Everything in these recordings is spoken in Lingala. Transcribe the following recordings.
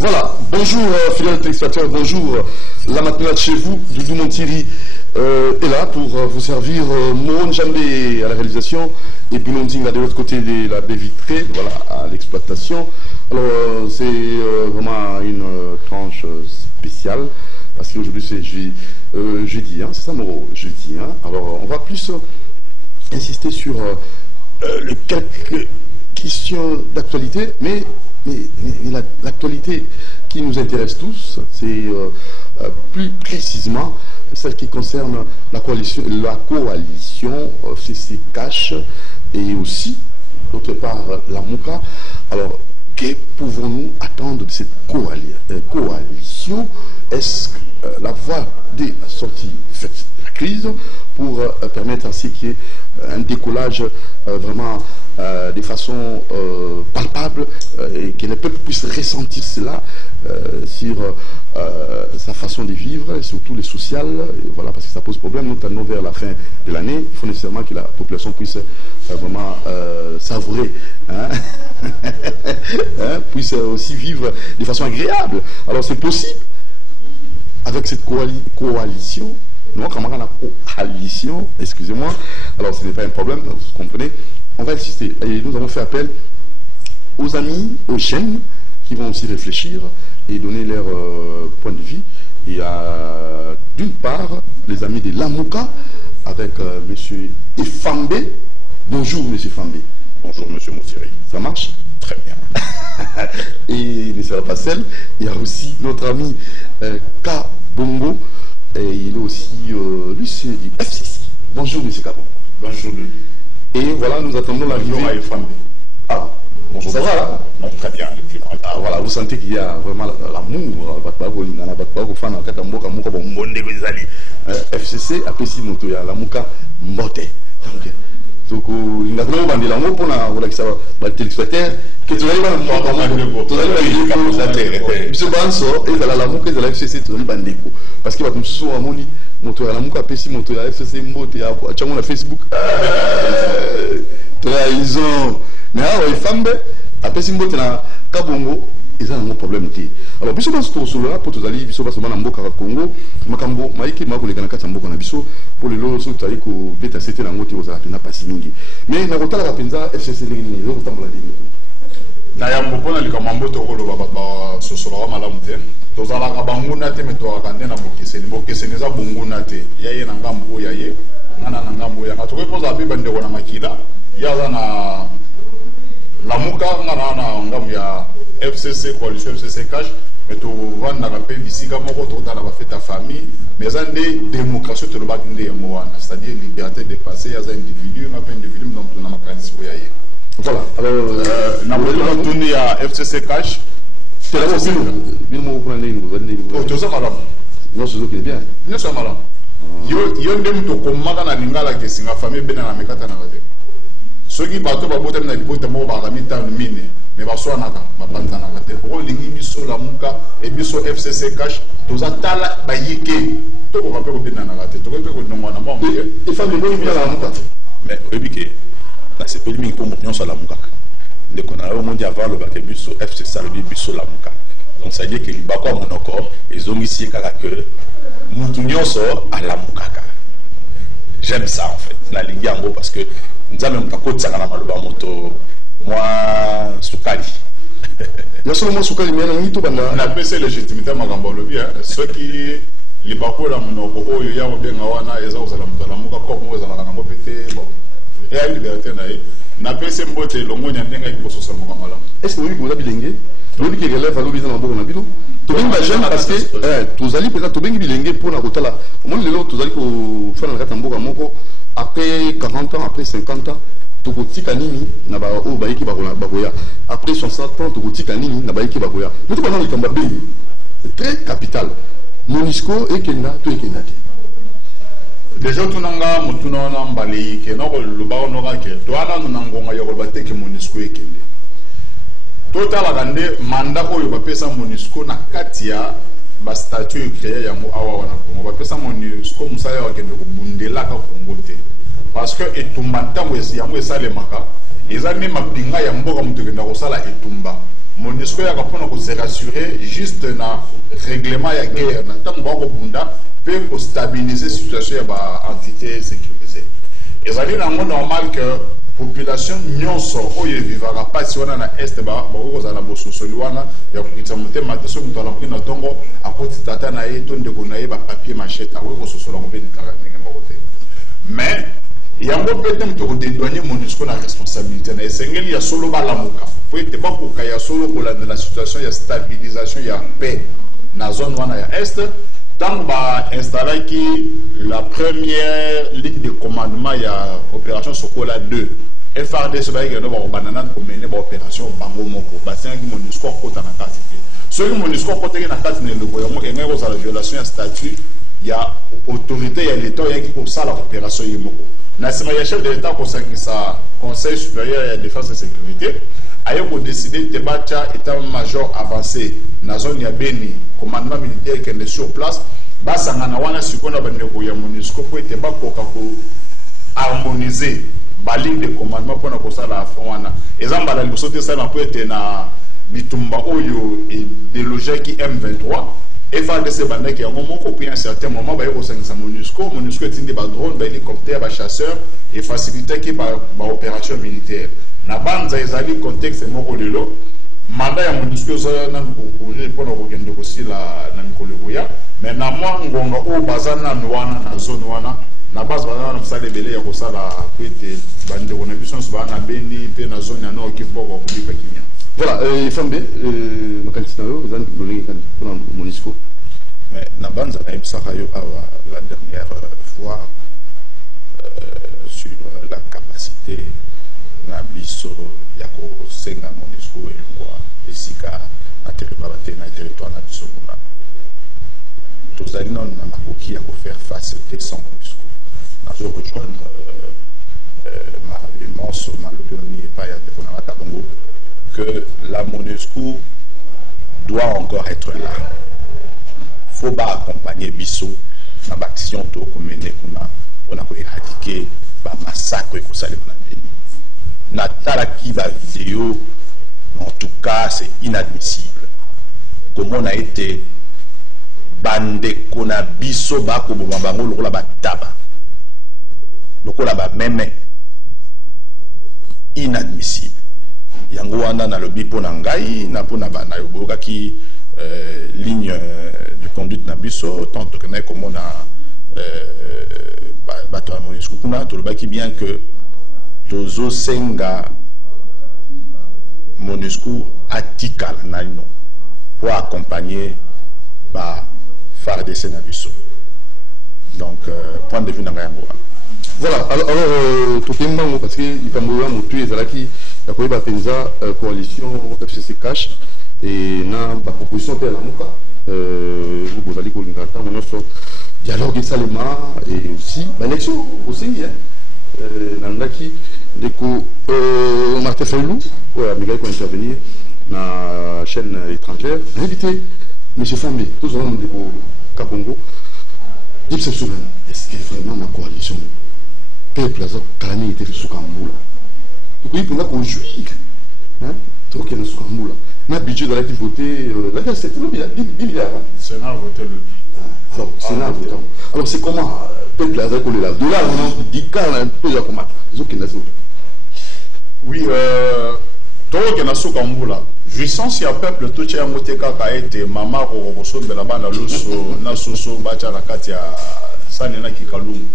Voilà, bonjour fidèles téléspectateurs, bonjour. La matinale chez vous, Doudou Montiri est là pour vous servir. Moron Jambé à la réalisation et puis Londing là de l'autre côté de la baie vitrée, voilà, à l'exploitation. Alors c'est vraiment une tranche spéciale parce qu'aujourd'hui c'est jeudi, hein, c'est ça Moro, jeudi. Hein. Alors on va plus insister sur les quelques questions d'actualité, mais l'actualité qui nous intéresse tous, c'est plus précisément celle qui concerne la coalition CC Cash et aussi, d'autre part, la Mouka. Alors, que pouvons-nous attendre de cette coalition? Est-ce que la voie des sorties faite de la crise pour permettre ainsi qu'il y ait un décollage vraiment de façon palpable et que le peuple puisse ressentir cela sur sa façon de vivre et surtout les sociales, voilà, parce que ça pose problème, notamment vers la fin de l'année. Il faut nécessairement que la population puisse vraiment savourer, hein, hein, puisse aussi vivre de façon agréable. Alors c'est possible avec cette coalition. Non, comment la coalition, excusez-moi, alors ce n'est pas un problème, vous comprenez, on va insister. Et nous avons fait appel aux amis, aux jeunes, qui vont aussi réfléchir et donner leur point de vue. Il y a d'une part les amis de Lamouka avec M. Efambé. Bonjour M. Efambé. Bonjour M. Moutiri. Ça marche? Très bien. Et il ne sera pas seul, il y a aussi notre ami Kabongo. Et il est aussi, lui c'est du FCC. Bonjour M. Kabongo. Bonjour. Et voilà, nous attendons l'arrivée. Ah, bonjour. Ça va là? Non, très bien. Ah, voilà, vous sentez qu'il y a vraiment l'amour. FCC a pessi moto ya la muka mbote. Donc, il a vraiment bandé l'amour pour la téléspectateur que tu vas y voir. Parce que comme souvent à moni moto ya la muka pessi moto ya FCC mbote ya chango na Facebook. Trahison. Mais alors, les femmes, après si mbote na Kabongo, ils ont un problème. Alors, biso dans ce solo-là, pour tous aller, biso va se mettre en Mboka Congo, Makambo, Maïki, Mako, les Kanaka, Mboka na biso, pour les lots, sur Taï, ko beta c'était la moitié aux Alapina, pas si mingi. Mais na rota la Penza, FCC, les autres temps la ligne. Naya mbopona likamambo tokolo baba sosolo malamute tozala ka banguna te meto ka ndena bokeseni za bonguna te yaye na ngambo yaye ngana na ngambo ya ngatoke poza biba ndeko na makila yaza na Lamuka ngana na ngambo ya FCC coalition FCC Cash meto vanda ka pe bisika moko to tala ba fête famille mais ça des démocratie to le bakinde ya moana, c'est-à-dire liberté de passer yaza individu na pe individu donc na makanisi yaye. Voilà, alors, nous tourné à FCC Cash. C'est la mobile. Tu sais, madame. Non, c'est ok, bien. Bien sûr, madame. Yo dem to komaka na lingala ke singa famille bena na mekata na bate. Soki bato ba botem na libota mo ba ramita mine, mais ba so anaka ba panta na bate. Pour lingi biso la muka et biso FCC Cash, toza tala ba yike. To ko rapper ko bena na bate. To ko pe ko ndongwana mo. Et famille bo bena la muka. Mais obike c'est pas lui qui nous sur la muka. Donc on a au monde avoir le bac biso FCC le biso la muka. Donc ça veut dire que les bako mon encore ils ont ici que nous tournions sur à la muka. J'aime ça en fait la ligue en gros parce que nous avons pas côté ça na maloba moto moi sukali. Il y a seulement sukali mais on to banda on appelle ça légitimité magambo le bien ceux qui les bako la monoko oyo ya obenga wana eza uzala mutala muka comme eza na ngambo pété bon. Et la liberté n'a pas été mbote longo nyandenga qui bosso seulement mala. Est-ce que vous avez bilingue? Vous qui relève à l'obéissance dans le bidon. Tu bien jeune parce que tu allez peut-être tu bien bilingue pour la rotala. Au moins les autres tu allez ko faire la katamboka moko après 40 ans après 50 ans tu kotika nini na ba o ba yiki ba goya après 60 ans tu kotika nini na ba yiki ba goya. Nous pendant le combat c'est très capital. Monisco et Kenda tu et Kenda. Déjà tout nanga mutuna na mbali ke no lo ba no ga ke to ana no ngonga yo ba te ke Monisco e kende total la gande manda ko yo ba pesa Monisco na katia ba statut créé ya mo awa wana ko ba pesa Monisco musaya wa kende ko bundela ka Kongo te parce que etumba ntango ya mo esale maka ezali mapinga ya mboka mutu kenda ko sala etumba MONUSCO ya kapona ko se rassurer juste na règlement ya guerre na tango ba ko bunda peut ko stabiliser situation ya ba entité sécurisée. Ezali nango normal que population nyonso oyo vivaka pasi wana na est ba kozala bososoli wana ya kokitisa motema te so mutu alakoki na ntongo akoti tata na ye to ndeko na ye bapapier machete akoki kososola ngo mpe likaka ndenge moko te. Mais yango mpe te mutu kodédouane MONUSCO na responsabilité na esengeli ya solo balamuka po ete bakoka ya solo kolandela situation ya stabilisation ya paix na zone wana ya est. Tant ba installaki la première ligne de commandement ya opération Sokola 2 FRDC ba yeno ba banana ko mener ba opération bango moko ba sengi MONUSCO kota na kati te so que MONUSCO kota na kati ne lobo yango engeko za la violation ya statut ya autorité ya l'état ya ki ko sala opération yemoko na sima ya chef de l'état ko sangisa conseil supérieur ya défense et sécurité ayo ko décider de battre état-major avancé na zone ya Beni commandement militaire qui est sur place basangana wana sikona bandeko ya MONUSCO po ete bakoka ko harmoniser ba ligne de commandement pour na kosala wana ezambala liboso te sala po ete na bitumba oyo et déloger qui M23 FARDC bandaki yango moko puis à un certain moment ba yoko sangisa MONUSCO etindi ba drone ba hélicoptère ba chasseur et faciliter qui ba opération militaire na banza ezali contexte moko lelo mandat ya MONUSCO na courir pour kokende kosila na mikolo boya mais na mwa ngonga o bazana wana na zone wana na base bazana na msale belé ya kosala kwete bande kona biso so bana Beni pe na zone ya Nord Kivu ko kubika kinya. Voilà, Fambe makanisi nayo ezali lolingi kandi pour MONUSCO. Mais na banza na ibsaka yo awa la dernière fois sur la capacité na biso ya ko senga MONUSCO elongwa esika na territoire na biso kuna tozali non na makoki ya ko faire face te sans MONUSCO na zo rejoindre ma immense malheureusement et pas ya de Konamata Congo que la MONUSCO doit encore être là. Faut pas accompagner biso na action to ko mener kuna on a ko éradiquer ba massacre ko sale na Beni. Na talaki ba vidéo, en tout cas c'est inadmissible. Comment on a été bande kona biso ba ko bomba bango lokola ba taba. Lokola ba meme inadmissible. Yango wana na lobi pona ngai na pona ba na yoboka ki ligne de conduite na biso tant que na comment na ba to MONUSCO kuna to lobaki bien que tozo senga MONUSCO atikala na ino pour accompagner ba FARDC na biso. Donc point de vue na ngambo. Voilà, alors totembango parce que ikambola motu ezalaki ya koyeba penza coalition FCC cash et na ba proposition pe la muka vous allez kolinga tango nyonso dialogue salema et aussi ba élection aussi nandaki deko Martin Fayulu ouais Miguel ko intervenir na chaîne étrangère invité monsieur Fambe tous on deko Kabongo dit ce souvent est-ce que vraiment la coalition peuple a calamité sous Kamboula oui pour la conjuire hein donc il y a sous Kamboula na budget de la voté là c'était le milliard Sénat voté le alors Sénat voté alors c'est comment peuple a collé là dollar on dit car un peu ya comment ils ont qui n'a oui to ke na sous Kamboula jouissance ya peuple to tya moteka ka ete mama ko kosombela bana loso na soso bacha na kati ya sani na kikalungu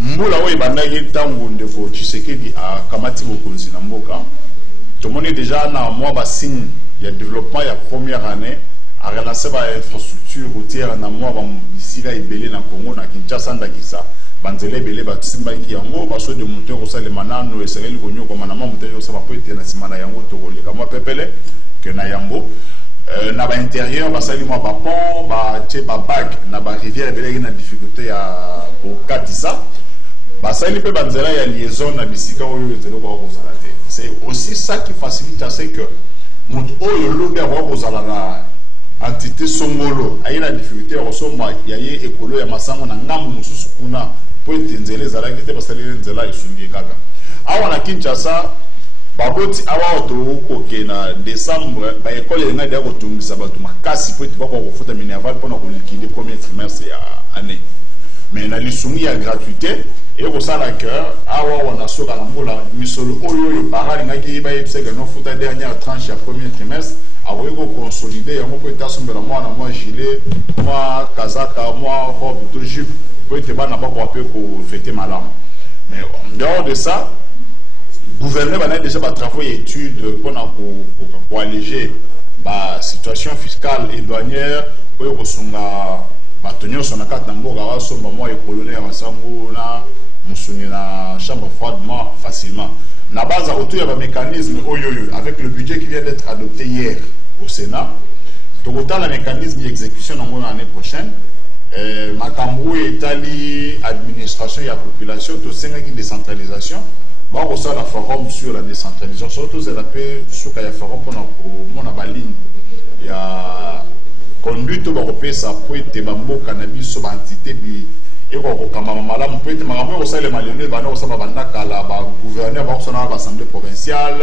mbula oyo bandaki ntango ndeko Tshisekedi akamati bokonzi na mboka tomoni déjà na mwa basigne ya développement ya première année a relancé ba infrastructure routière na mwa bisika ebele na Congo na Kinshasa ndakisa banzele ebele basimbaki yango baso de monter kosalema nano esengeli konyokoma na mamuta yosala po ete na nsima na yango tokoleka mwa pepele ke na yango na ba intérieur basali mwa ba pont ba tie ba bague na ba rivière ebele na difficulté ya kokatisa basali pe banzela ya liaison na bisika oyo ezelo kwa kozala te. C'est aussi ça qui facilite c'est que mon oyo lobe a kozala na entité songolo ayi na difficulté ya kosomba yaye ekolo ya masango na ngambo mususu kuna po ete nzela ezalaki te basali nzela esungi kaka awa na Kinshasa baboti awa otoko ke na décembre ba école yenga de ko tungisa batu makasi po tibako ko futa minerval pona ko liquider premier trimestre ya année mais na lisungi ya gratuité et ko sala que awa wana soka na mbola misolo oyo parali ngaki ba yebse que no futa dernière tranche ya premier trimestre awo ko consolider yango ko etasombela mwana mwa gilet mwa kazaka mwa robe de jupe po te bana ba ko apé ko fêter malamu mais en dehors de ça le gouvernement a déjà travaillé et études pour alléger la situation fiscale et douanière pour maintenir son carte d'emploi la chambre froidement facilement. La base a autour un mécanisme avec le budget qui vient d'être adopté hier au Sénat. Donc autant le mécanisme d'exécution l'année prochaine. Makambo Italie, administration et la population, tout ça qui décentralisation. Bon, on a la forum sur la décentralisation, surtout c'est la paix sur qu'il y a forum pour mon ligne. Il y a conduite européenne, ça peut être bambo cannabis sur l'entité et qu'on malam peut être maman au sein les malionné, bah non ça va vendre la gouverneur, bah on a l'assemblée provinciale,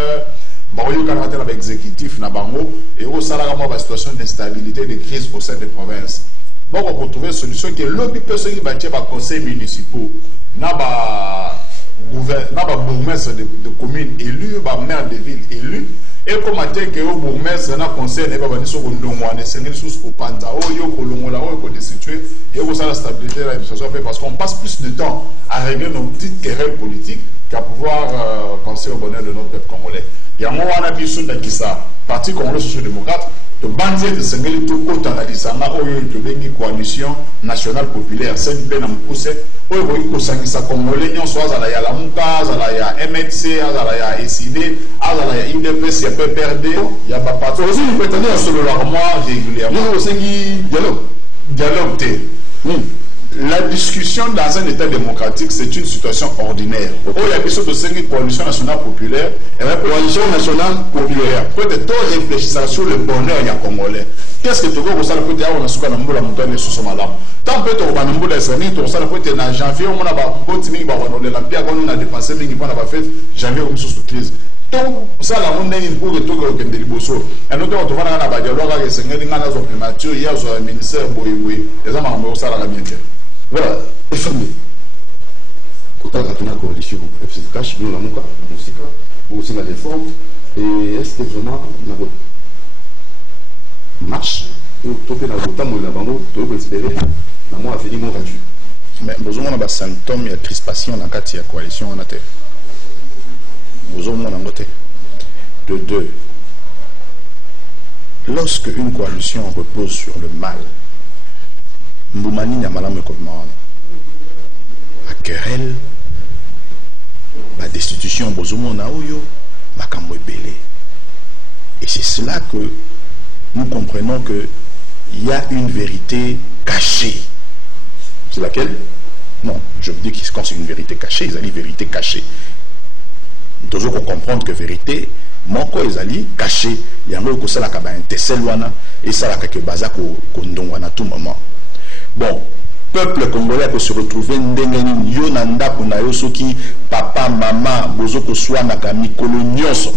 bah on y a un exécutif na bango et au sein la situation d'instabilité, de crise au sein des provinces. Bon, on peut trouver une solution qui est l'objet personne qui bâtit les conseils municipaux, na ba bourgmestre de communes élus, maire de ville élus, et comme que le bourgmestre na conseil n'est pas venu sur le ndongwane, c'est une source au panda, au kolongola, au destitué, et au la stabilité de l'administration, parce qu'on passe plus de temps à régler nos petites querelles politiques qu'à pouvoir penser au bonheur de notre peuple congolais. Il y a un moment où on a vu sur le parti congolais social-démocrate, le bandier de Sengeli tout côté dans l'Isanga, où il y a une coalition nationale populaire, c'est une peine à me pousser, où il y a une coalition congolais, soit à la Mouka, à la MNC, à la SID, à la IDPS, il y a PPRD, il y a pas de aussi, vous pouvez tenir sur le mois régulièrement. Dialogue. La discussion dans un État démocratique, c'est une situation ordinaire. Okay. Il y a besoin de une coalition nationale populaire et la coalition nationale populaire. Peut-être réfléchir sur le bonheur des Congolais. Qu'est-ce que tu veux que ça peut dire on a souvent dans la montagne sur ce malam. Tant que tu as un de l'année, tu as peut être en janvier, on a continué à avoir de l'empire, on a dépensé, mais on a fait janvier comme sous crise. Donc, ça, la monnaie est pour que tout le monde ait des bossos. Et nous, on va avoir un dialogue avec les Seigneurs, il y a un primature, il y a un ministère, et ça, on va ça la bien. Voilà, FMI. Quand on a une coalition, FCC Cash, nous avons la musique, aussi la réforme, et est-ce que vraiment un match, tout est dans le temps où la banque, tout est espéré, la moi a fini mon rendu. Mais besoin d'un symptôme, il y a crispation dans la coalition en terre. Besoin d'un côté. De deux, lorsque une coalition repose sur le mal, Mboumani n'a pas la querelle, la destitution, et c'est cela que nous comprenons qu'il y a une vérité cachée. C'est laquelle? Non, je dis que quand c'est une vérité cachée, ils ont une vérité cachée. Toujours qu'on comprendre que vérité, mon quoi ils ont caché, il y a un peu ça la et ça la baza à tout moment. Bon, peuple congolais peut se retrouver ndengeni yo nanda kuna yo soki papa mama bozoko swa na kamikolo nyonso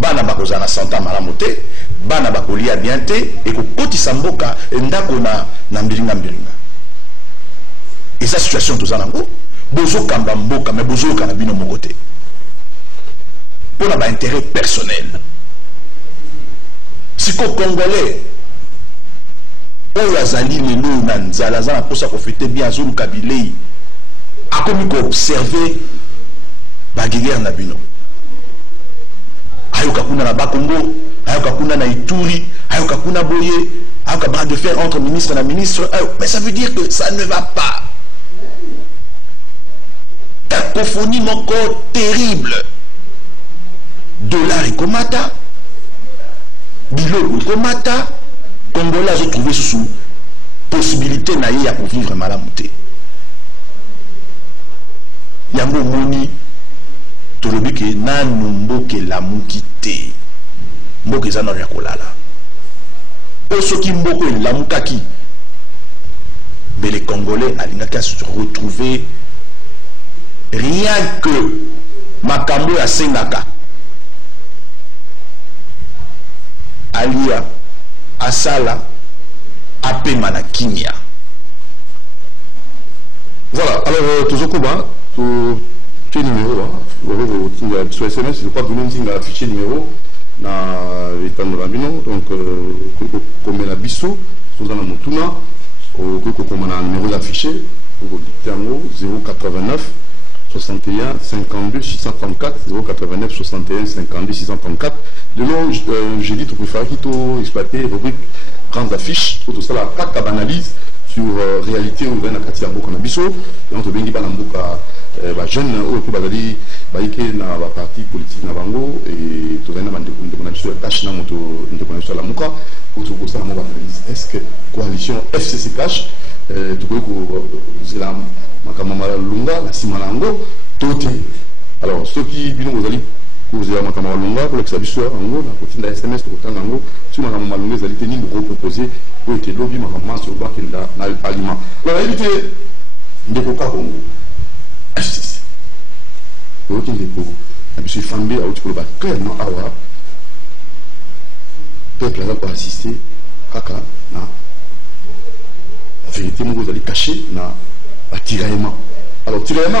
bana bakozana santa malamu te bana bakolia bien te et ko kotisa mboka ndako na mbiringa et sa situation tozana ngo bozo kamba mboka mais bozo kana bino moko te pour ba intérêt personnel si ko congolais oyo azali lelo na nzala za na posa ko fete bien azulu kabilei akomi ko observer ba guerre na bino ayoka kuna na Bakongo ayoka kuna na Ituri ayoka kuna boye ayoka bras de fer entre ministre na ministre mais ça veut dire que ça ne va pas. Cacophonie encore terrible. Dollar et komata bilo komata Congolais se trouvé sous possibilité naïe pour vivre malamouté. Yango moni tolobi ke na numboke la mukite. Mboke za na yakolala. Oso ki mboko la mukaki. Mais les Congolais alingaka se retrouver rien que makambo ya sengaka alia asala apema na kimia. Voilà, alors toujours Kuba, tu numéro, sur SMS, je crois que nous avons affiché numéro na Itanurabino, donc comme la Bissou, Suzana Motuna, comme on a un numéro affiché, 089 61 52 634 089 61 52 634. De nom, j'ai dit, tu préfères qu'il exploiter rubrique grandes affiches, tout ça, la carte d'analyse sur réalité ou bien la carte d'ambo Nabiso. Et on te bénit par l'amboka jeune ou tout bazali baïké na parti politique na bango et tout ça na bande de Nabiso cash na moto de Nabiso la muka pour tout ça na analyse. Est-ce que coalition FCC cash tu peux que la makamama lunga la simalango tout. Alors ceux qui viennent vous allez vous avez makamama lunga pour que ça biso en na côté de SMS tout temps en si makamama lunga vous allez tenir vous proposer pour être lobby makamama sur le banc na le parlement. Alors éviter de coca Congo FCC pour que les pauvres na biso fambe à autre global clairement awa peuple là pour assister kaka na la vérité vous allez cacher na tiraillement. Alors tiraillement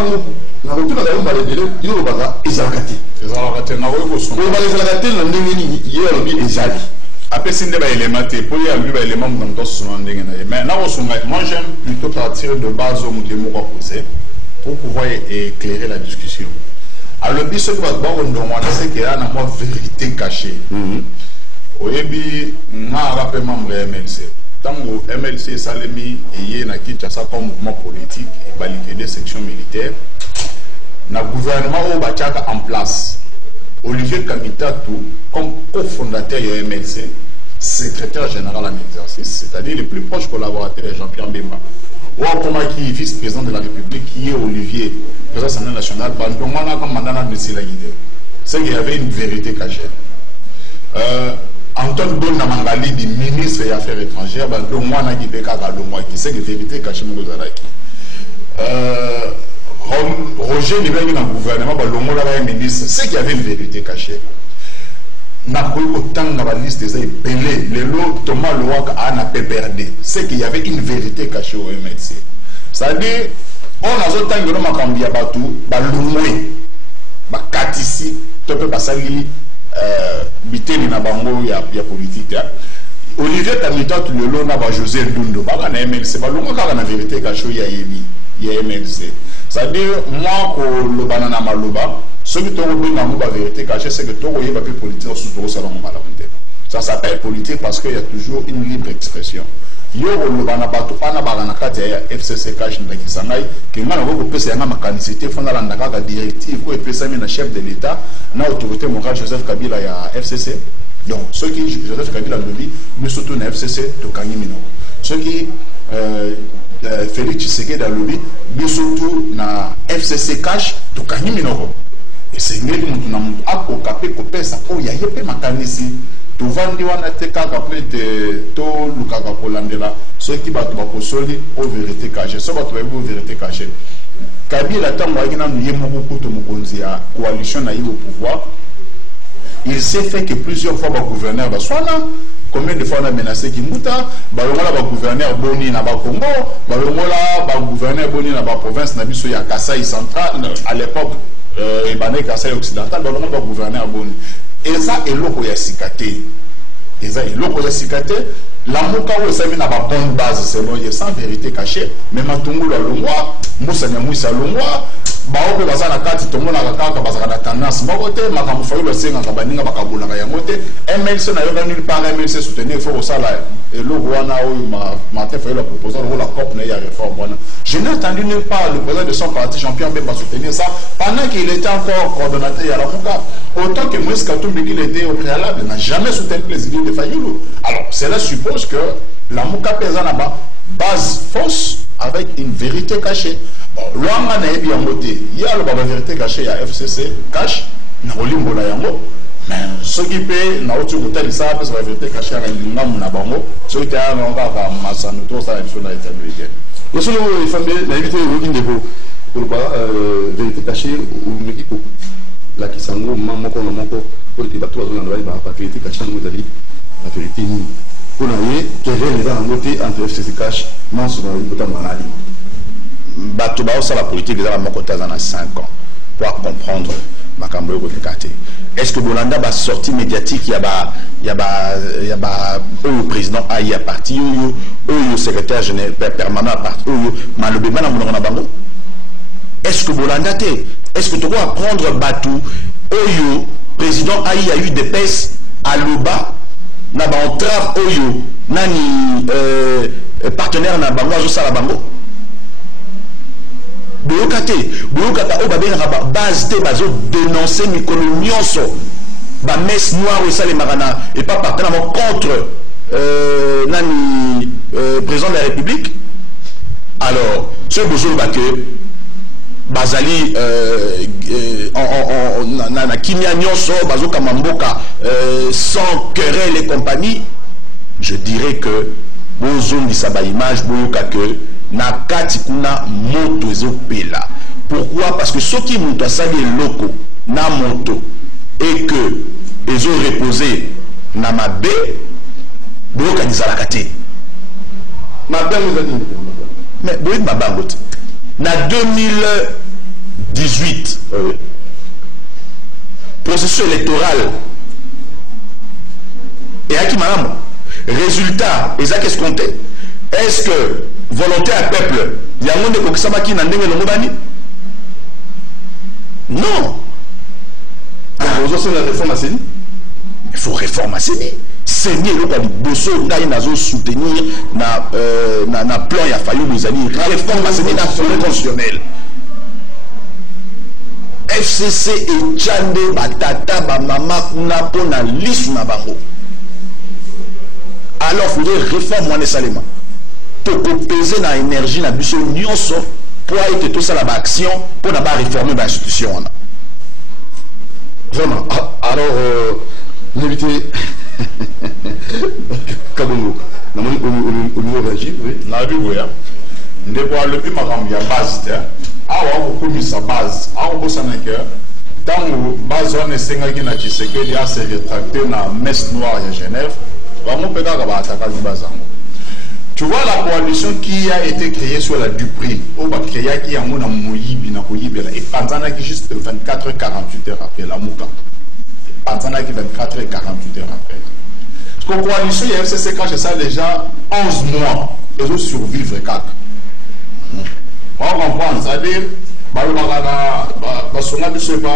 na retour na yo balé délai yo baka ezalakati na wo so ko balé ezalakati na ndenge ni yelo bi ezali après sinde ba élément te pour y aller ba élément dans ton son ndenge na mais na wo so moi j'aime plutôt partir de base au mutemo ko poser pour pouvoir éclairer la discussion. Alors le biso ba ba ndo wana c'est que na moi vérité cachée oyebi nga rappel membre MLC tango MLC Salemi et na Kinshasa comme mouvement politique et baliqué des sections militaires na gouvernement au bachaka en place Olivier Kamitatou comme cofondateur de MLC, secrétaire général en exercice, c'est-à-dire le plus proche collaborateur de Jean-Pierre Bemba. Ou comme qui est vice-président de la République, qui est Olivier, président de l'Assemblée nationale, c'est qu'il y avait une vérité cachée. Antoine Bonamangali, ministre des Affaires étrangères, qui sait que la vérité cachée. Roger Nibeli dans le gouvernement, ministre, c'est qu'il y avait une vérité cachée. Liste des Pelé, le lot Thomas Loaka a PPRD, c'est qu'il y avait une vérité cachée au MLC. C'est-à-dire, on a autant de gens qui ont battu, balumwe, bakatisi, tope basali, biteni na bango ya politique. Olivier Kamitatou le lot na ba José Ndundo, baka na MLC, balumwe kaka na vérité cachée ya yebi, ya MLC. C'est-à-dire, moi, quand le banana maloba, ce qui est la vérité cachée, c'est que tout le monde politique sous le salon malamité. Ça s'appelle politique parce qu'il y a toujours une libre expression. Yo le banana bato ana banana kati ya FCC cash ndaki sangai que ngana ko pesa yanga makanisité fona la ndaka directive ko pesa na chef de l'état na autorité morale Joseph Kabila ya FCC. Donc ceux qui Joseph Kabila lobby mais surtout na FCC to kanyi mino. Ceux qui Félix Tshisekedi a lobby mais surtout na FCC cash to kanyi mino. Et c'est ngeli mutu na mutu akokapé ko pesa o ya yepe makanisi to vandi wana te kaka pe to lukaka kolandela ceux qui bato bakosoli o vérité cachée so bato bayebi o vérité cachée. Kabila tango ayaki nanu ye moko kutu mokonzi ya coalition na ye au pouvoir, il s'est fait que plusieurs fois bagouverneur baswana. Combien de fois on a menacé Kimbuta, balongola ba gouverneur boni na ba Congo, balongola ba gouverneur boni na ba province na biso ya Kasai central à l'époque et bané Kasai occidental, balongola ba gouverneur boni. Et ça est loko ya sikate. Et ça est loko ya sikate. La moka où ça vient à la bonne base, c'est bon, il y a sans vérité cachée. Mais matungu la longwa, moussa nyamouissa longwa. Baope baza na kati tongo na kaka baza na tendance mokote makambo fayu le senga kabaninga bakabula ya mote MLC na yoga nulle part MLC soutenir faut ça là et le wana o Martin fayu la proposer la COP na ya réforme wana je n'ai entendu nulle part le président de son parti Jean-Pierre Bemba soutenir ça pendant qu'il était encore coordonnateur à la Mouka autant que Moïse Katumbi il était au préalable n'a jamais soutenu les idées de Fayulu. Alors cela suppose que la Mouka pesa na base fausse avec une vérité cachée. Loanga na yebi yango te. Il y a la vérité cachée ya FCC cash na olimbo la yango. Mais ce qui peut na otu hotel ça parce la vérité cachée ya lingamu na bango. Ce qui a na ngaka masanu to ça sur la éternité. Le seul il faut bien l'inviter au Guinée pour vérité cachée ou Mexico. la kisango moko na moko pour que bato bazona na ba vérité ka chango dali la vérité ni pour na ye querelle les angoté entre FCC cash manso na bota malali bato ba osala politique za moko tazana 5 ans pour comprendre makambo yo kotekate. Est-ce que Bolanda ba sortie médiatique ya ba au président aïe à parti au secrétaire général permanent à parti au malobe bana monoko na bango? Est-ce que Bolanda te? Est-ce que tu dois apprendre Batou Oyo, président Aïe a eu des pèses à l'Oba, n'a pas entrave Oyo, nani partenaire n'a bango azo sala bango. Boyokate Oba ben raba base te bazo dénoncer Mikolo Nyonso, ba messe noire ou sale marana et pas partenaire contre nani président de la République. Alors, ce besoin que Bazali na kimia nyonso bazoka mamboka sans querelle et compagnie, je dirais que bozongisa ba image boyoka que na kati kuna moto ezopela. Pourquoi? Parce que ceux qui mutu asali loko na moto et que ezo reposer na mabe boyoka dizalaka te mabe ngani mais boyoka mabangote na 2018 processus électoral et à qui madame résultat exact escompté. Est-ce que volonté à peuple il y a un monde qui s'est qui n'a pas de non. La réforme à Séni. Il faut réforme à Séni. Séni le quoi bosso ngai nazo soutenir na plan ya failli nous amis réforme à Séni national constitutionnel. FCC et Tchande batata ba mama kuna pona liste na bango. Alors il faudrait réforme moi salema. Pour peser na énergie na biso nyonso pour être tout ça la action pour na ba réformer ba institution. Vraiment. Alors l'invité Kabongo, au niveau réagir, oui. Na biboya. Ndeko alobi makambo ya base te. Awa kokomisa base. Awa bosana ke tango base on esengaki na Tshisekedi a se rétracter na messe noire ya Genève. Bango peka ka ba attaquer base ango. Tu vois la coalition qui a été créée sur la Dupri, au ba créé qui a mon moyibi na koyibela et pendant qui juste 24 48 heures après la Mouka. Pendant qui 24 48 heures après. Parce que la coalition FCC cache ça déjà 11 mois, ils ont survivre cac. On comprend, c'est-à-dire basonga biso ba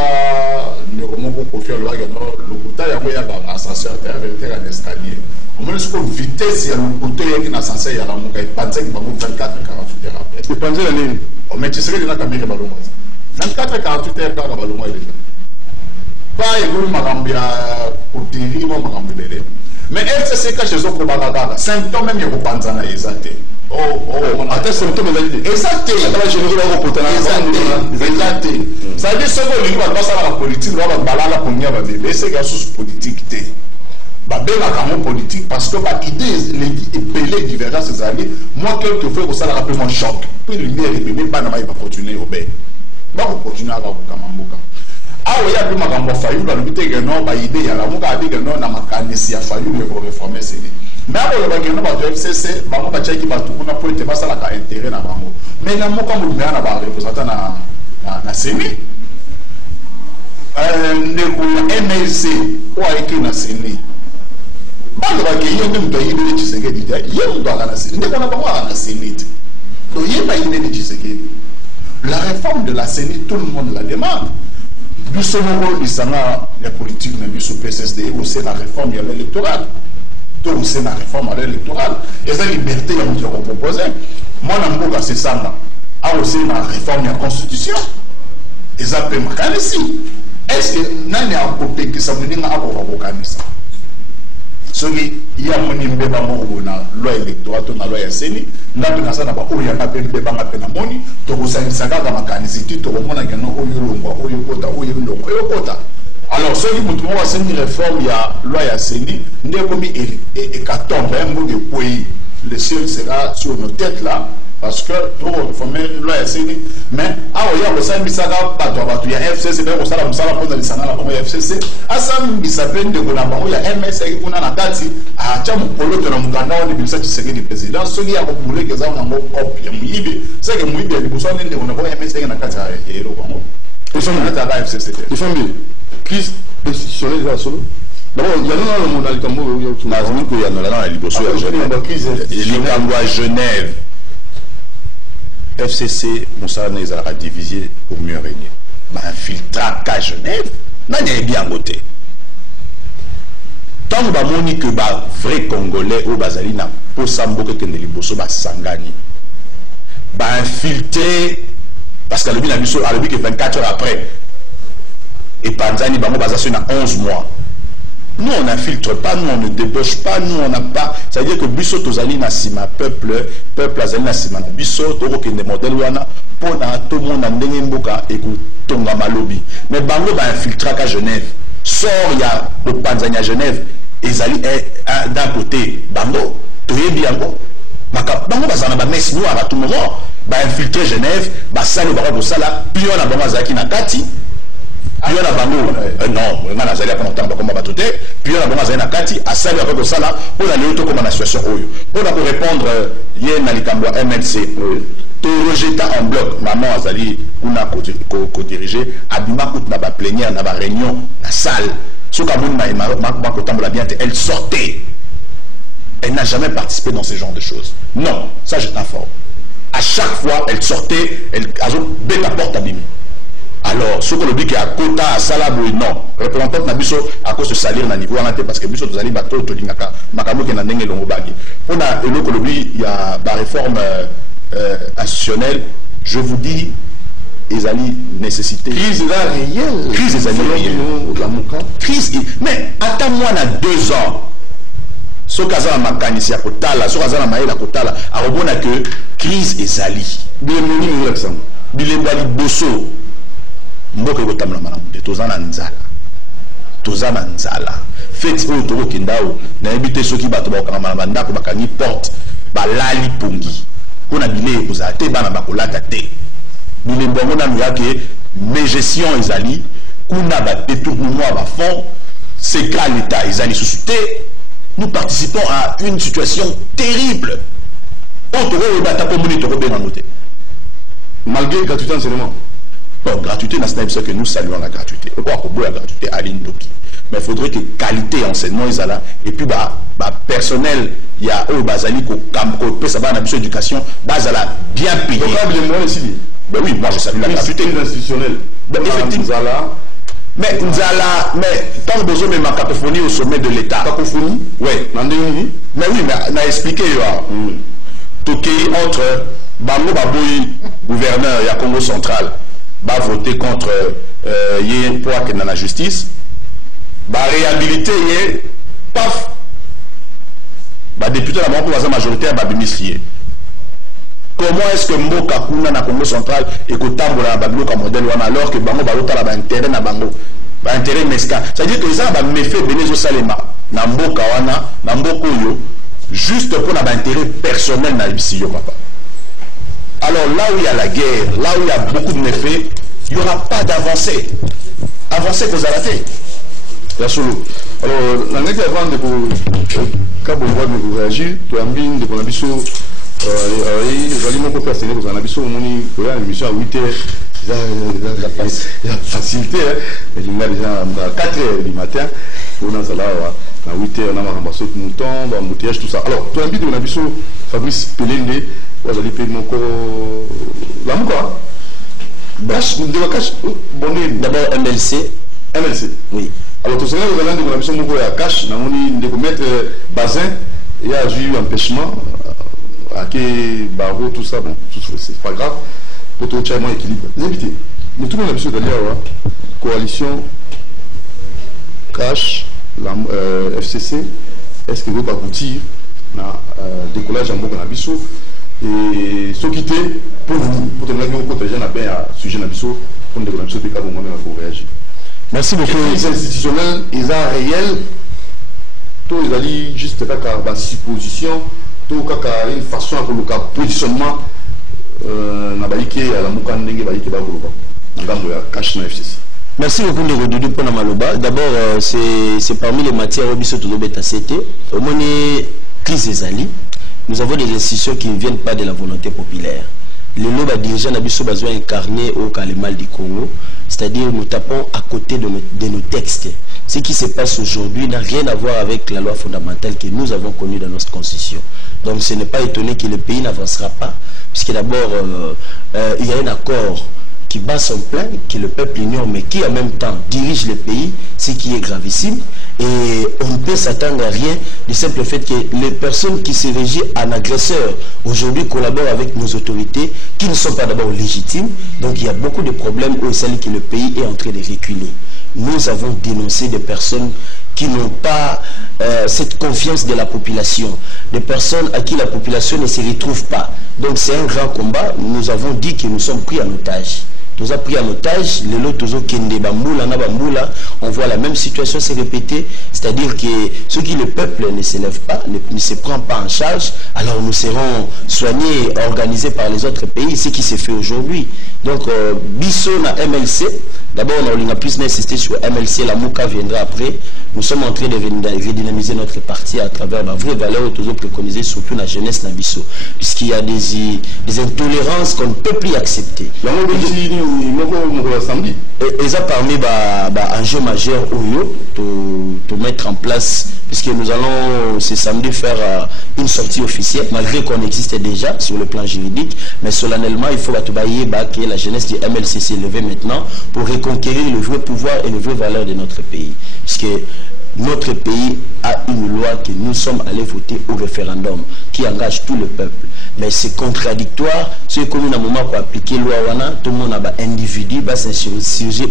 ndeko moko Koffi Olomide le kuta ya koya ba ascenseur terre vers l'escalier. On me dit que vitesse ya le kuta ya kina ascenseur ya ramuka et panze ki bango 24 48 heures après. C'est panze la ligne. On met Tshisekedi na kamera balongo. 24 48 heures ka balongo ile. Pas yego makambo ya kutiri mo makambo bele. Mais FCC ka chezo ko balagaka. Symptôme même yego panzana ezate. Attends, symptômes exact. Ça veut dire que les gens qui la politique, ils vont balaler pour n'y avoir bébé, c'est quelque chose politique. Bah ben la politique parce que bah idée les pelés divergences ces années, moi quelquefois que ça la rappelle mon choc. Puis l'idée est bébé pas n'a pas continuer au bé. Bah on continue à avoir kamamboka. Ah oui, il y a plus makambo faillu dans le but que non bah idée ya la muka a dit que non na makanisi a failli pour réformer c'est mais après le bagage na ba FCC bango ba tchaki ba tukuna pour te basa la ka intérêt na bango mais na moka mo na ba représentant na Séni ndeko MLC ou a écrit na Séni bango ba ke yende mto yibele Tshisekedi yende ndo na Séni ndeko na bango na Séni donc yeba yibele Tshisekedi la réforme de la Séni tout le monde la demande biso moko isanga la politique na biso PSSD aussi la réforme ya l'électoral tout c'est la réforme électorale et la liberté à nous proposer moi n'amboka c'est ça là a aussi la réforme de la constitution et ça peut marquer ici est-ce que nani a côté que ça venir à ça celui il y a mon imbeba mo na loi électorale to na loi ya Séni ndato na ça na ba oya ka pembe ba mapena moni to ko sanisa ka makanisi ti to mona ke no oyo longwa oyo kota alors ceux qui montrent moi c'est une réforme il y a loi ya Séni ndé comme et 14 mbo de pays le ciel sera sur nos têtes là parce que trop formé là c'est mais ah oui on ça bisaka bato ya FCC be ko sala musala pour lisana la pour FCC asa mbisa pende ko na bango ya MS et kuna na kati a cha mukolo to na mukanda wa bisa Tshisekedi président soki ya ko bule ke za na ngo copie muibi c'est que muibi li boso ndende ko na bango MS na kati ya hero bango ko so na ta la FCC il faut bien crise institutionnelle là solo d'abord il y a dans le monde al kambo na zimiko ya na liboso ya Genève FCC Moussa Nezara divisé pour mieux régner. Bah infiltrat qu'à Genève, n'a bien voté. Tant que moni que bah vrai Congolais au Bazali na posambo que kendeli boso ba sangani. Bah infiltré parce que le bin a vu que 24 heures après et Panzani bah mo basation na 11 mois. Nous, on n'infiltre pas, nous, on ne débauche pas, nous, on n'a pas. C'est-à-dire que Bisso Tozali Nassima, peuple Azali Nassima, Bisso, Toro Kende Model Wana, Pona, tout le monde a Mboka et Tonga Malobi. Mais Bango va infiltrer à Genève. Sort, il y a au Panzani à Genève, et Zali est d'un côté, Bango, Toye Biango. Bango va s'en abattre, nous, à tout moment, va infiltrer Genève, va saler Bango pour ça là, puis on a Bango Zaki Nakati. Puis on a bango non on a zali pendant temps comme batoté puis on a bango zali na kati a sali avec ça là pour aller auto comme la situation oyo pour répondre hier na likambo MLC to rejeter en bloc maman azali kuna ko diriger abima kout na ba plénière na ba réunion la salle so ka moun ma ko tambola bien elle sortait, elle n'a jamais participé dans ce genre de choses, non, ça je t'informe. À chaque fois elle sortait, elle a bête la porte abîmée. Alors, ce que l'on dit qu'il y a quota à Salabo, non. Représentant Nabiso, à cause de salir dans le niveau, parce que Biso, Tozali, Bato, Tolingaka, Makamo, qui est dans le Longobagi. On a, et le il y a la réforme institutionnelle, je vous dis, Ezali, nécessité. Crise là réelle. Crise Ezali réelle. Crise, mais attends-moi, on a 2 ans. Ce Kazan Makani, c'est à Kotala, ce Kazan Maïla Kotala, à Robona que crise Ezali. Bienvenue, Alexandre. Bilembali Bosso. Mboka kotamla malamu tozana nzala feti oyo tokokendao nayebi te soki bato bakokanga malama ndako bakangi porte balali pongi mpona bilei ekozala te bana bakolata te bilembo yango nanu yake mégestion ezali kuna badétournement ya bafond secret l'état ezali susu te. Nous participons à une situation terrible oyo tokoyeba ata komoni tokobengano te malgré gratuité enseignement. Bon, gratuité, c'est que nous saluons la gratuité. Pourquoi la gratuité à l'Indoki? Mais il faudrait que qualité enseignement est là. Et puis, personnel, il y a au Bazali, ça va en éducation, Bazala bien payé. Ben oui, moi je salue la gratuité. Institutionnelle. Effectivement. Mais Nzala, mais tant que besoin de ma cacophonie au sommet de l'État. Cacophonie? Oui. Mais oui, mais on a expliqué, Toké entre Bango Baboui, gouverneur, il y a Congo central. Va voter contre Yé Poak dans la justice, va réhabiliter Yé, paf, va député la banque pour la majorité à Babimislié. Comment est-ce que Mboka Kuna na Congo central et que Tambola Babilo comme modèle alors que Bango Balota la intérêt na Bango, va intérêt mesca. C'est-à-dire que ça va me faire Benezo Salema, na Mboka Wana, na Mboko Yo, juste pour la intérêt personnel na Ibisiyo papa. Alors là où il y a la guerre, là où il y a beaucoup de méfaits, il n'y aura pas d'avancée. Avancée vous arrêtez. La solo. Alors, la nette avant de vous réagir, tu as mis de Bonabiso, mon copain, c'est que Bonabiso, on a une émission à 8h. Il y a facilité, il y a déjà à 4h du matin, on a à 8h, on a un ramassé de mouton, un embouteillage, tout ça. Alors, tu as mis de Bonabiso, Fabrice Pelende, vous allez payer mon corps. La mouka d'abord MLC. MLC. Oui. Alors, tout ça, vous allez dire que nous avons cash, nous avons mettre bassin, il y a eu empêchement, à qui barreau, tout ça, bon, c'est pas grave, pour tout le monde équilibre. Les invités, nous tout le monde a besoin d'aller à coalition, cash, FCC, est-ce que vous pouvez aboutir à décollage en Bourg-Nabiso? Et ce qui était pour vous, pour te dire que les gens ont bien un sujet Nabiso, pour nous dire que vous avez réagi. Merci beaucoup. Les institutionnels, ils ont réel, tout ils ont juste une supposition, tout une façon de le positionnement, na baike ya la muka ndenge baike ba groupe ngambo ya cash na FCC. Merci beaucoup de Doudou pour la maloba. D'abord c'est parmi les matières au biso to beta CT. Au monnaie crise des alliés. Nous avons des institutions qui ne viennent pas de la volonté populaire. Le loba dirigeant Nabiso besoin incarné au Kalimal du Congo, c'est-à-dire nous tapons à côté de nos textes. Ce qui se passe aujourd'hui n'a rien à voir avec la loi fondamentale que nous avons connue dans notre constitution. Donc ce n'est pas étonné que le pays n'avancera pas, puisque d'abord il y a un accord qui bat son plein, que le peuple ignore, mais qui en même temps dirige le pays, ce qui est gravissime. Et on ne peut s'attendre à rien du simple fait que les personnes qui se régissent en agresseur aujourd'hui collaborent avec nos autorités qui ne sont pas d'abord légitimes. Donc il y a beaucoup de problèmes où il s'agit que le pays est en train de reculer. Nous avons dénoncé des personnes qui n'ont pas cette confiance de la population, des personnes à qui la population ne se retrouve pas. Donc c'est un grand combat. Nous avons dit que nous sommes pris en otage. Nous avons pris en otage, les lots Kende Bamboula, Nabamboula, on voit la même situation se répéter, c'est-à-dire que ceux qui le peuple ne s'élève pas, ne se prend pas en charge, alors nous serons soignés, organisés par les autres pays, ce qui se fait aujourd'hui. Donc, Bisso na MLC, d'abord on a plus insisté sur MLC, la Mouka viendra après. Nous sommes en train de redynamiser notre parti à travers la vraie valeur toujours préconisée, surtout la jeunesse na Bisso, puisqu'il y a des intolérances qu'on ne peut plus accepter. Et ça parmi un jeu majeur de mettre en place, puisque nous allons ce samedi faire une sortie officielle, malgré qu'on existe déjà sur le plan juridique, mais solennellement il faut que la jeunesse du MLC s'est levée maintenant pour reconquérir le vrai pouvoir et les vraies valeurs de notre pays. Puisque notre pays a une loi que nous sommes allés voter au référendum qui engage tout le peuple. Mais c'est contradictoire. Ceux que nous avons appliqué la loi, tout le monde a un individu va s'insurger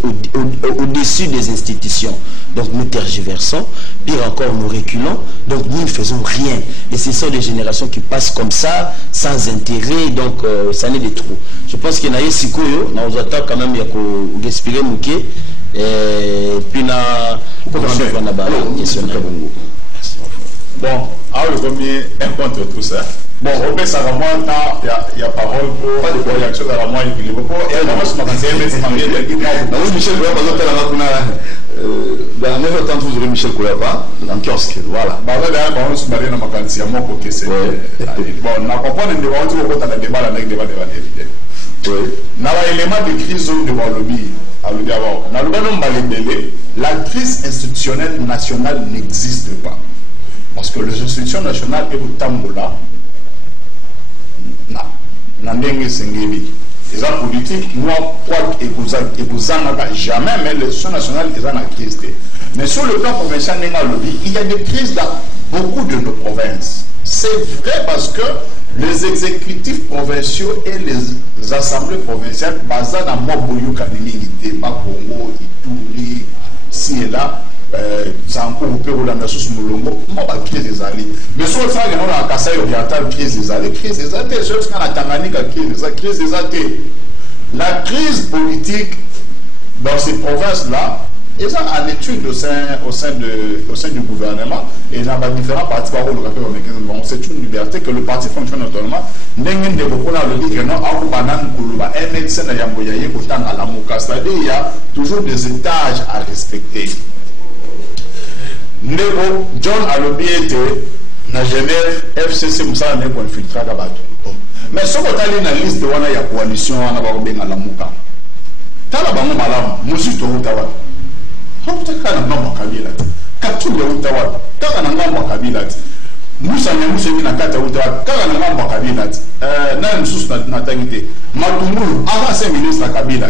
au-dessus des institutions. Donc nous tergiversons, pire encore nous reculons, donc nous ne faisons rien. Et ce sont des générations qui passent comme ça, sans intérêt, donc ça n'est des trous. Je pense qu'il y a des sikoyo, nous attendons quand même, il y a respirer mouké, et puis na bon, alors le premier un contre tout ça. Bon, au fait, ça va moins il y a parole pour pas de réaction à la moins équilibrée. Et moi, je m'en Michel dans 9h30, vous aurez Michel Koulaba dans le kiosque. Voilà. Bon, on a compris que nous avons un débat avec des débats évidents. L'élément de crise devant le lobby, la crise institutionnelle nationale n'existe pas. Parce que les institutions nationales et le Tambola, les hommes politiques, moi, et vous en jamais, mais les institutions nationales, ils en ont crise. Mais sur le plan provincial, il y a des crises dans beaucoup de nos provinces. C'est vrai parce que les exécutifs provinciaux et les assemblées provinciales, basées dans Moboyou, Kanini, Débat, Congo, Ituri, ci et là, Zanko, Pérolanda, Moulongo, moi, crise des alliés. Mais sur le plan, il y a un Kassai oriental, crise des alliés, crise des athées, je pense qu'en Tanganyika, crise des athées. La crise politique dans ces provinces-là, et ça en étude au sein du gouvernement, et dans différents partis, c'est une liberté que le parti fonctionne autonome. C'est-à-dire il y a toujours des étages à respecter. Nego John Alobi était na Genève, FCC Moussa n'est pas infiltré à Gabatou. Mais ce qu'on a dans la liste de la coalition, on a bien à la Mouka. Tala bango malam, musu to utawa. Hakutaka na mambo kabila. Katule utawa. Kaka na mambo kabila. Musa nyamusa na kata utawa. Kaka na mambo kabila. Na msusu na tangite. Matumulu avance ministre na kabila.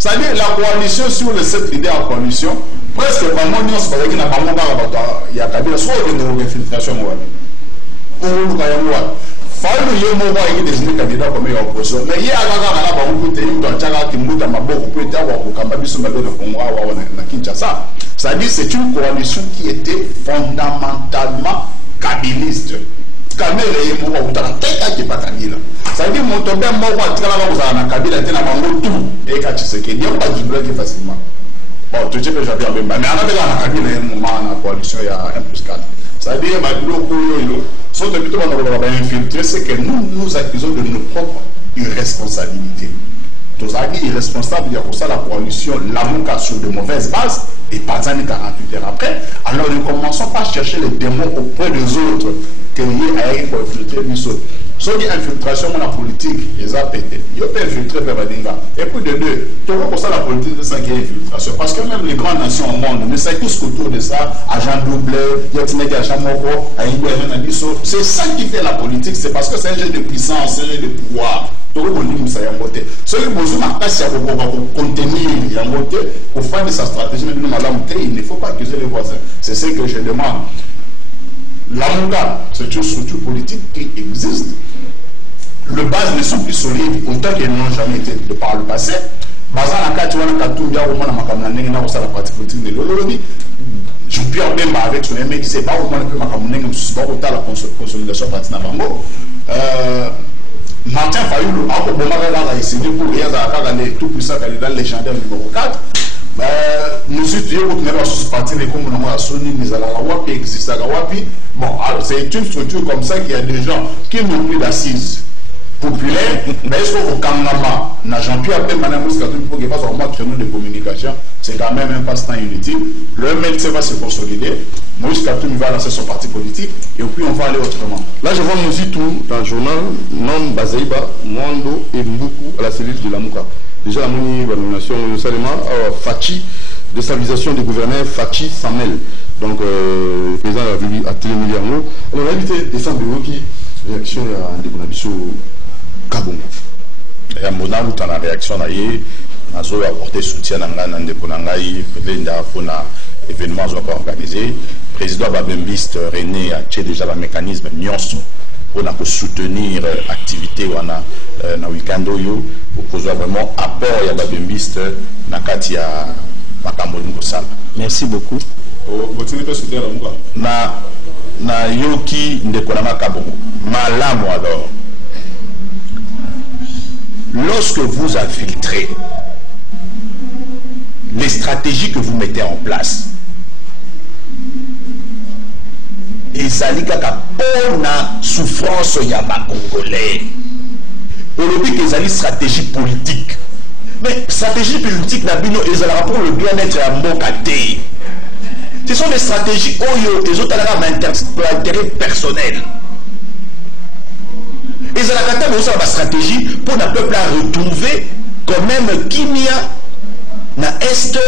C'est-à-dire la coalition sur les 7 leaders en coalition, presque vraiment se passe que na bango ba ya kabila soit de infiltration moi. Ou ka ya moi. Fallu yemo wa yi des candidats comme opposition mais il y a la ba ku te yu tchaka kimuta maboko peut être wa kamba biso ngalo de Congo wa na Kinshasa. Ça dit c'est une coalition qui était fondamentalement kabiliste. Kamere yemo wa utana teka ki bakabila. Ça dit mon tombé mo wa tkala ba za na kabila tena bango tout et ka Tshisekedi on va dibler facilement. Bon, tout ce que j'avais en mais on a déjà la kabila na coalition il y a 1+4. Ça dit ma biloko yo. Sauf que plutôt on va infiltrer, c'est que nous accusons de nos propres irresponsabilité. Tous les irresponsables, il y a ça la coalition, l'amour sur de mauvaises bases, et pas 48 heures après. Alors ne commençons pas à chercher les démons auprès des autres, qu'il y ait pour infiltrer les autres. Soit il y a infiltration dans la politique, ils ont pété. Ils ont infiltré Pevadinga. Et puis de deux, tu vois pour ça la politique, c'est ça qui est infiltration. Parce que même les grandes nations au monde, mais c'est tous autour de ça, agent double, Yatineke Achamoko, c'est ça qui fait la politique, c'est parce que c'est un jeu de puissance, c'est un jeu de pouvoir. Ceux qui ont passé à contenir pour faire de sa stratégie, il ne faut pas accuser les voisins. C'est ce que je demande. L'AMOGA, c'est une structure politique qui existe. Les bases ne sont plus solides, autant qu'elles n'ont jamais été de par le passé. La partie politique de l'Ololobi, Jean-Pierre Bemba avec son aimé qui sait pas au moins la consolidation partie Nabango. Martin Fayoulou, a essayé pour regarder tout puissant candidat légendaire numéro 4. Nous étudions pour tenir ce parti, les communes à Sony, les Alawapi, existe à Gawapi. Bon, alors c'est une structure comme ça qu'il y a des gens qui n'ont plus d'assises populaires, mais est-ce qu'au Kangama, n'a Jean-Pierre Manamous, pour qu'il fasse un mode de communication, c'est quand même un passe-temps inutile. Le MLC va se consolider. Moïse Katoum va lancer son parti politique et puis on va aller autrement. Là, je vois Mouzitou dans le journal, non Bazaïba, Mwando et Mboukou à la cellule de la Mouka. Déjà, la nomination, Fachi, déstabilisation des gouverneurs, Fachi Samel. Donc, le président de la République a télémilliards. On a invité des femmes de Woki, réaction à Ndebonabiso Kabongo. Il y a une réaction, on a apporté soutien à Ndebonabiso, pour l'événement organisé. Le président Babembiste René a tiré déjà le mécanisme Nyonso pour soutenir l'activité dans le week-end pour poser vraiment apport à Babembiste dans le merci beaucoup. Na yoki ndekolanga kabongo malamu alors. Lorsque vous infiltrez, les stratégies que vous mettez en place, et ça dit kaka pona souffrance ya ba congolais. Aujourd'hui que ça stratégie politique. Mais stratégie politique na bino ezala pour le bien-être à Mokate. Ce sont des stratégies oyo les autres intérêt personnel. Et ça la stratégie pour le peuple à retrouver quand même Kimia na est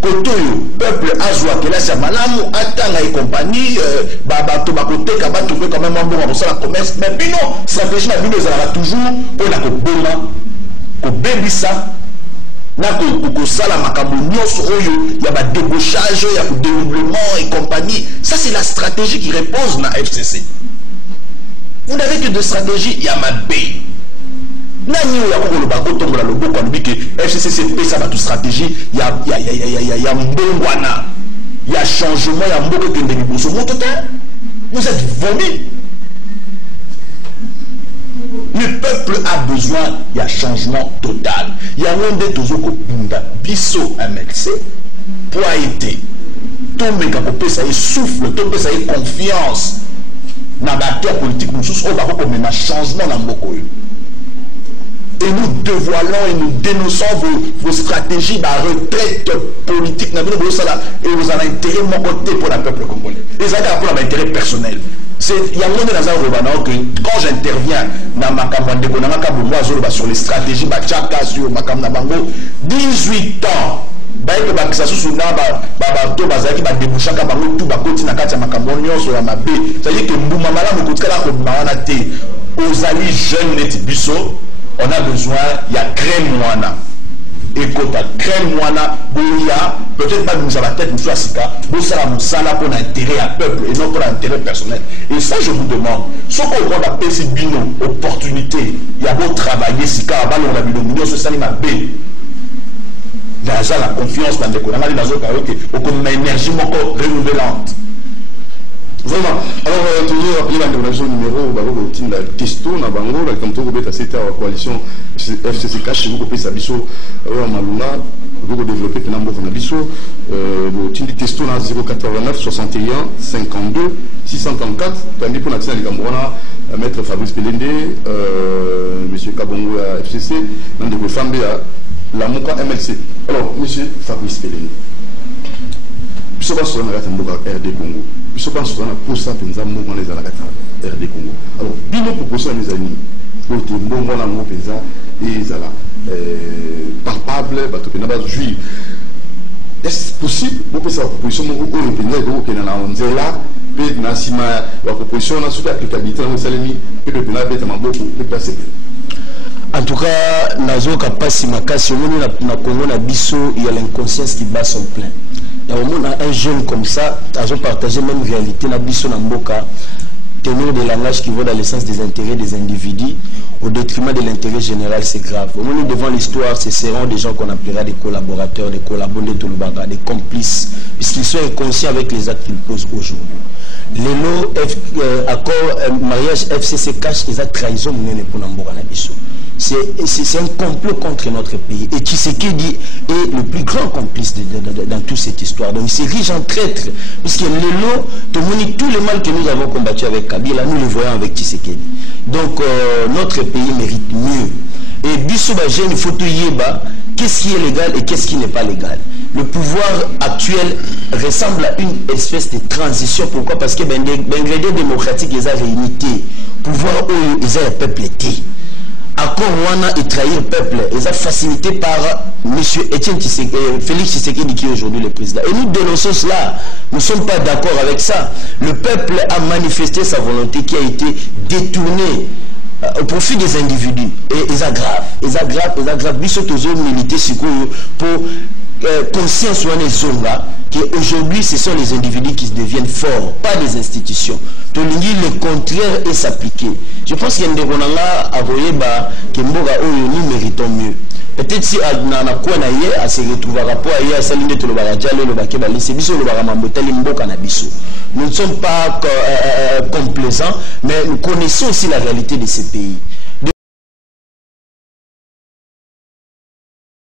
kotoyo peuple azwa que là c'est malamu atanga et compagnie bato bakote ka ba trouver quand même un bon pour la commerce mais bino stratégie na bino ezala toujours pour la koboma ko bebisa na ko sala makambo nyonso oyo ya ba débauchage ya ko dédoublement et compagnie. Ça c'est la stratégie qui repose na FCC. Vous n'avez que de stratégie ya mabé. Nani ya ko lo ba ko tombola lo boko nbi ke FCC c'est pesa ba toute stratégie ya mbongwana ya changement ya mboko ke ndebi boso motote. Vous êtes vomi. Le peuple a besoin d'un changement total. Il y a un des deux biso MLC pour aider. Tout le monde ça y souffle, tout le monde ça y confiance dans l'acteur politique. Nous sommes comme un changement dans beaucoup. Et nous dévoilons et nous dénonçons vos stratégies de retraite politique. Et vous avez intérêt de mon côté pour le peuple congolais. Et ça a pour l'intérêt personnel. Il y a un moment que quand j'interviens dans ma campagne sur les stratégies, sur ma campagne 18 ans, ça on a besoin, il y a crème moana. Et quand la crème moana, peut-être pas nous à la tête, nous sommes asika, nous sommes là pour l'intérêt à peuple et non pour l'intérêt personnel. Et ça, je vous demande, ce qu'on va appeler ces bino, opportunité, il y a beau travailler, si car on a bino, nous sommes à B. Il y a la confiance dans les colonnes, on a une énergie renouvelante. Vraiment. Alors, toujours rappeler la déclaration numéro de Testo, na Bango, la coalition FCCK, chez vous, Sabiso, Maluna, vous développez Penambo Nabiso, Tindi Testo, 089 61 52 634, permis pour l'accès à l'Igamorana, Maître Fabrice Pelende, Monsieur Kabongo à FCC, Nandeko Fambe à la Mouka MLC. Alors, Monsieur Fabrice Pelende, je ne sais pas si on a RD Congo, je ne sais pas si on a posé ça pour nous les RD Congo. Alors, bien nous proposons mes amis, pour que nous avons et zala palpable, bateau pénal juif. Est-ce possible? Vous pouvez savoir proposition où on peut nous que na onzela, peut na sima la proposition na surtout applicabilité na salemi, peut le pénal peut beaucoup peut passer. En tout cas, nazo kapasi makasi omoni na Congo na biso, il y a l'inconscience qui bat son plein. Il y a un jeune comme ça, azo partager même réalité na biso na mboka. Tenir des langages qui vont dans le sens des intérêts des individus au détriment de l'intérêt général, c'est grave. Au moment devant l'histoire, ce seront des gens qu'on appellera des collaborateurs, des collaborateurs, des complices, puisqu'ils sont inconscients avec les actes qu'ils posent aujourd'hui. Les lots, accord, mariage FCC cache les actes trahison pour Namboka Nabiso. C'est un complot contre notre pays. Et Tshisekedi est le plus grand complice dans toute cette histoire. Donc il s'est riche en traître. Puisque les lots, tous les mal que nous avons combattu avec Kabila, nous les voyons avec Tshisekedi. Donc notre pays mérite mieux. Et Bissouba Jeune, il faut tout yéba, qu'est-ce qui est légal et qu'est-ce qui n'est pas légal. Le pouvoir actuel ressemble à une espèce de transition. Pourquoi? Parce que l'ingrédient démocratique est la réunité. Pouvoir où ils ont le peuple été. Accord Wana et trahir le peuple, ils ont facilité par M. Félix Tshisekedi qui est aujourd'hui le président. Et nous dénonçons cela. Nous ne sommes pas d'accord avec ça. Le peuple a manifesté sa volonté qui a été détournée au profit des individus. Et ils aggravent. Ils aggravent. Ils sont toujours milités pour conscience ou les zonga qu'aujourd'hui ce sont les individus qui deviennent forts, pas les institutions. Donc le contraire est s'appliquer. Je pense qu'il y a des gens qui nous méritons mieux. Peut-être si on a quoi à se retrouver rapport à à saline de nous ne sommes pas complaisants, mais nous connaissons aussi la réalité de ces pays.